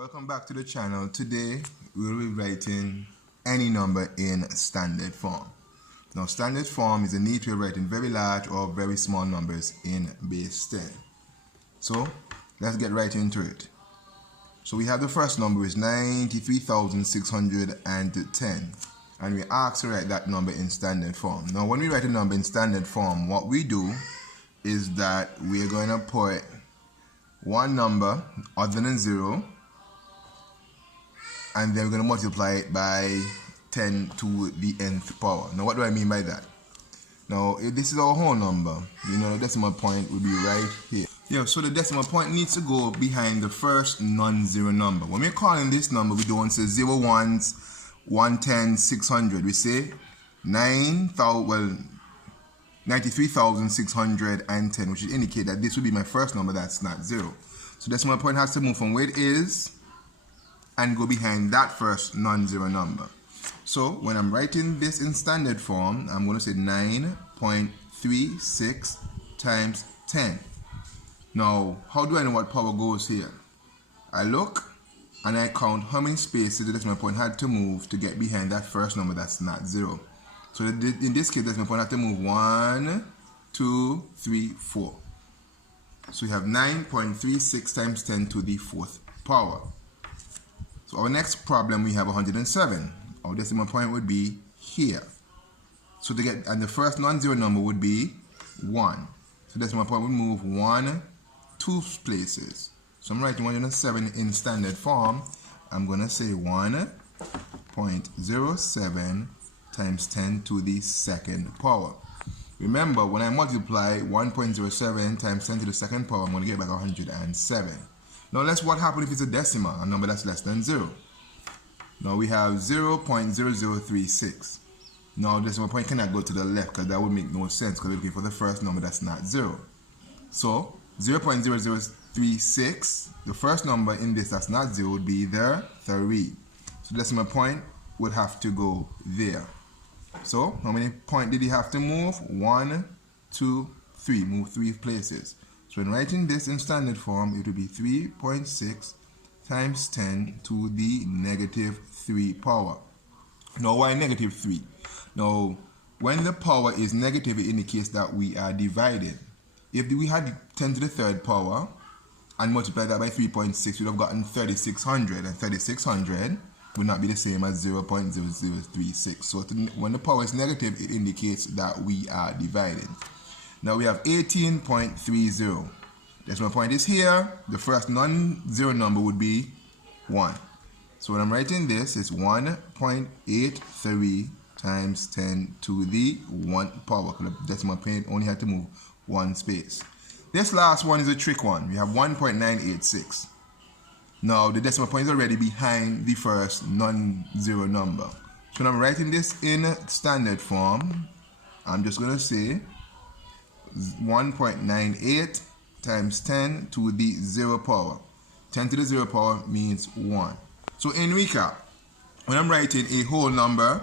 Welcome back to the channel. Today we will be writing any number in standard form. Now standard form is a neat way of writing very large or very small numbers in base 10. So let's get right into it. So we have the first number is 93,610 and we asked to write that number in standard form. Now when we write a number in standard form, what we do is that we're going to put one number other than 0 and then we're going to multiply it by 10 to the nth power. Now what do I mean by that? Now if this is our whole number, you know, the decimal point will be right here. Yeah, so the decimal point needs to go behind the first non-zero number. When we're calling this number, we don't say 0 ones, 110, 600. We say 93,610, which would indicate that this would be my first number that's not 0. So decimal point has to move from where it is and go behind that first non-zero number. So when I'm writing this in standard form, I'm going to say 9.36 times 10. Now, how do I know what power goes here? I look and I count how many spaces the decimal point had to move to get behind that first number that's not 0. So in this case, the decimal point had to move 1, 2, 3, 4. So we have 9.36 times 10 to the 4th power. So our next problem, we have 107. Our decimal point would be here. So to get, and the first non-zero number would be 1. So decimal point would move 1, 2 places. So I'm writing 107 in standard form. I'm going to say 1.07 times 10 to the 2nd power. Remember, when I multiply 1.07 times 10 to the 2nd power, I'm going to get back 107. Now let's what happens if it's a decimal, a number that's less than 0. Now we have 0.0036. Now decimal point cannot go to the left because that would make no sense because we're looking for the first number that's not 0. So 0.0036, the first number in this that's not 0 would be there, 3. So decimal point would have to go there. So how many points did he have to move? 1, 2, 3. Move 3 places. So when writing this in standard form, it would be 3.6 times 10 to the negative 3 power. Now why negative 3? Now when the power is negative, it indicates that we are divided. If we had 10 to the 3rd power and multiply that by 3.6, we would have gotten 3600, and 3600 would not be the same as 0.0036. So when the power is negative, it indicates that we are divided. Now we have 18.30. Decimal point is here. The first non-zero number would be 1. So when I'm writing this, it's 1.83 times 10 to the 1 power. The decimal point only had to move 1 space. This last one is a trick one. We have 1.986. Now the decimal point is already behind the first non-zero number. So when I'm writing this in standard form, I'm just going to say 1.98 times 10 to the 0 power. 10 to the 0 power means 1. So in recap, when I'm writing a whole number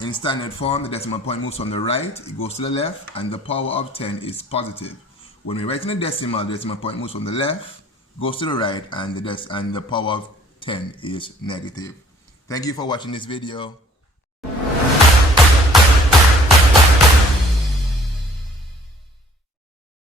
in standard form, the decimal point moves from the right, it goes to the left, and the power of 10 is positive. When we're writing a decimal, the decimal point moves from the left, goes to the right, and the power of 10 is negative. Thank you for watching this video.